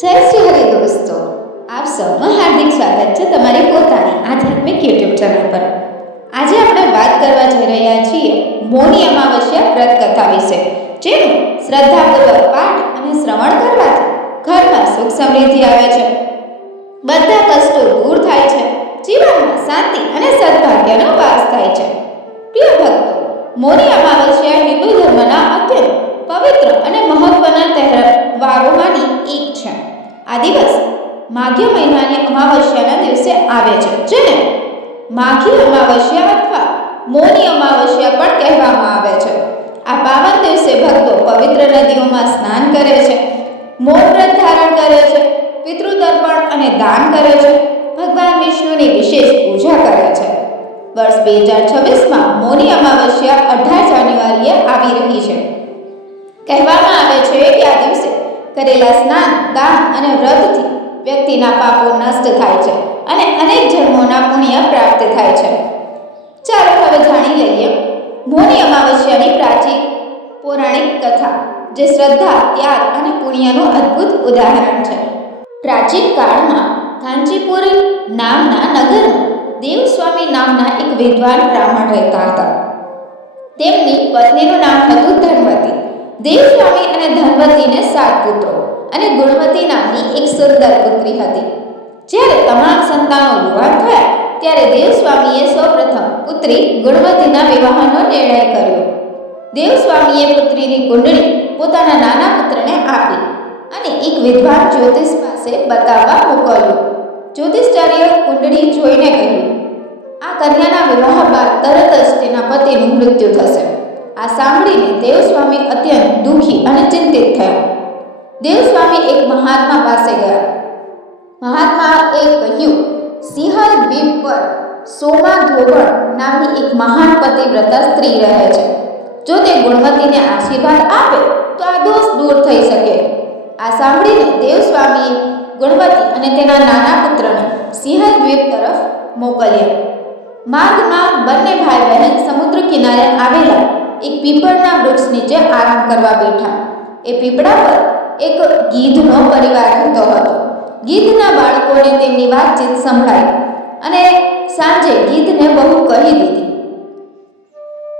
જય શ્રી હરિ દોસ્તો. આપ સૌનું હાર્દિક સ્વાગત છે તમારી પોતાની આધ્યાત્મિક યુટ્યુબ ચેનલ પર. આજે આપણે વાત કરવા જઈ રહ્યા છીએ મૌની અમાવસ્યા વ્રત કથા વિશે, જેનું શ્રદ્ધાપૂર્વક પાઠ અને શ્રવણ કરવાથી ઘરમાં સુખ સમૃદ્ધિ આવે છે. બધા કષ્ટો દૂર થાય છે. જીવનમાં શાંતિ અને સદભાગ્યનો વાસ થાય છે. પ્રિય ભક્તો, મૌની અમાવસ્યા હિન્દુ ધર્મના અત્યંત પવિત્ર અને મહત્વના તહેવારોમાંની એક છે. આ દિવસ માઘ્ય મહિનાની અમાવસ્યાના દિવસે આવે છે, જેને માઘી અમાવસ્યા અથવા મૌની અમાવસ્યા પણ કહેવામાં આવે છે. આ પાવન દિવસે ભક્તો પવિત્ર નદીઓમાં સ્નાન કરે છે મૌન વ્રત ધારણ કરે છે, પિતૃતર્પણ અને દાન કરે છે, ભગવાન વિષ્ણુની વિશેષ પૂજા કરે છે. વર્ષ બે હજાર છવ્વીસમાં મૌની અમાવસ્યા અઢાર જાન્યુઆરીએ આવી રહી છે. કહેવામાં આવે છે કે આ કરેલા સ્નાન, દાન અને વ્રતથી વ્યક્તિના પાપો નષ્ટ થાય છે અને અનેક જન્મોના પુણ્ય પ્રાપ્ત થાય છે. ચાલો હવે જાણી લઈએ મૌની અમાવસ્યાની પ્રાચીન પૌરાણિક કથા, જે શ્રદ્ધા, ત્યાગ અને પુણ્યનું અદ્ભુત ઉદાહરણ છે. પ્રાચીન કાળમાં કાંચીપુર નામના નગરમાં દેવસ્વામી નામના એક વિદ્વાન બ્રાહ્મણ રહેતા હતા. તેમની પત્નીનું નામ હતું ધનવતી. દેવસ્વામી અને ધનવતીને સાત પુત્રો અને ગુણવતી નામની એક સુંદર પુત્રી હતી. જ્યારે તમામ સંતાનો યુવાન થયા, ત્યારે દેવસ્વામીએ સૌપ્રથમ પુત્રી ગુણવતીના વિવાહનો નિર્ણય કર્યો. દેવસ્વામીએ પુત્રીની કુંડળી પોતાના નાના પુત્રને આપી અને એક વિદ્વાન જ્યોતિષ પાસે બતાવવા મોકલ્યો. જ્યોતિષચાર્ય કુંડળી જોઈને કહ્યું, આ કન્યાના વિવાહ બાદ તરત જ તેના પતિનું મૃત્યુ થશે. આ સાંભળીને દેવસ્વામી અત્યંત દુઃખી અને ચિંતિત થયા. દેવસ્વામી એક મહાત્મા પાસે ગયા. મહાત્માએ કહ્યું સિંહલ દ્વીપ પર સોમા ધોબળ નામની એક મહાન પતિવ્રતા સ્ત્રી રહે છે. જો તે ગુણવતીને આશીર્વાદ આપે, તો આ દોષ દૂર થઈ શકે. આ સાંભળીને દેવસ્વામીએ ગુણવતી અને તેના નાના પુત્રને સિંહલ દ્વીપ તરફ મોકલ્યા. માર્ગમાં બંને ભાઈ બહેન સમુદ્ર કિનારે આવેલા એક પીપળના વૃક્ષ નીચે આરામ કરવા બેઠા. એ પીપળા પર એક ગીધનો પરિવાર રહેતો હતો. ગીધના બાળકોને તેમની વાતચીત સંભળાઈ અને સાંજે ગીધને બહુ કહી દીધી.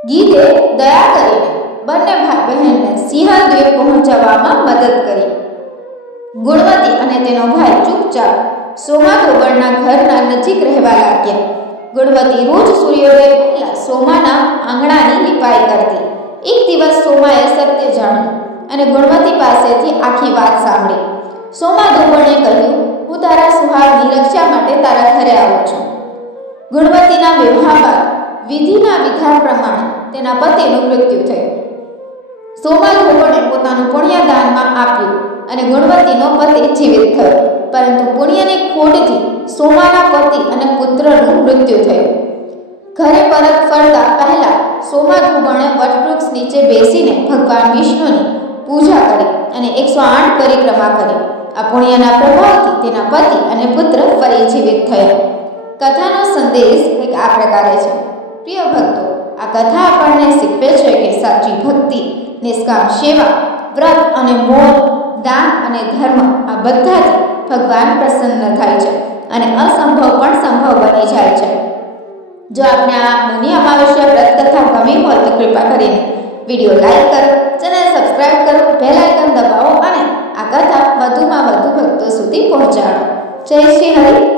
ગીધે દયા કરીને બંને ભાઈ બહેનને સિંહદ્વે દ્વીપ પહોંચવામાં મદદ કરી. ગુણવતી અને તેનો ભાઈ ચૂપચાપ સોમા ધોબણના ઘરના નજીક રહેવા લાગ્યા. ગુણવતી રોજ સૂર્યોદય પહેલા સોમાના આંગણાની લીપાઈ કરતી. એક દિવસ સોમાએ સત્ય જાણ્યું અને ગણવતી પાસેથી આખી વાત સાંભળી. સોમા ધોબણે કહ્યું, હું તારા સુહાગની રક્ષા માટે તારા ઘરે આવું છું. ગુણવતીના વિવાહ બાદ વિધિના વિધાન પ્રમાણે તેના પતિનું મૃત્યુ થયું. સોમા ધોબણે પોતાનું પુણ્ય દાનમાં આપ્યું અને ગુણવતીનો પતિ જીવિત થયો. પરંતુ પુણ્યની ખોટથી સોમાના પતિ અને મૃત્યુ થયું. ઘરે પરત ફરતા પહેલા સોમા ધોબણે વટવૃક્ષ નીચે બેસીને ભગવાન વિષ્ણુની પૂજા કરી અને એકસો આઠ પરિક્રમા કરી. આ પુણ્યના પ્રભાવથી તેના પતિ અને પુત્ર ફરી જીવિત થયા. કથાનો સંદેશ એક આ પ્રકારે છે. પ્રિય ભક્તો, આ કથા આપણને શીખવે છે કે સાચી ભક્તિ, નિષ્કામ સેવા, વ્રત અને મૌન દાન અને ધર્મ આ બધાથી ભગવાન પ્રસન્ન થાય છે. અને અસંભવ પણ સંભવ બની જાય છે. જો આપને આ મુનિ અમાવસ્યા વ્રત કથા ગમી હોય તો કૃપા કરીને વીડિયો લાઈક કરો, ચેનલ સબસ્ક્રાઈબ કરો, બેલ આઇકન દબાવો અને આ કથા વધુમાં વધુ ભક્તો સુધી પહોંચાડો. જય શ્રી હરિ.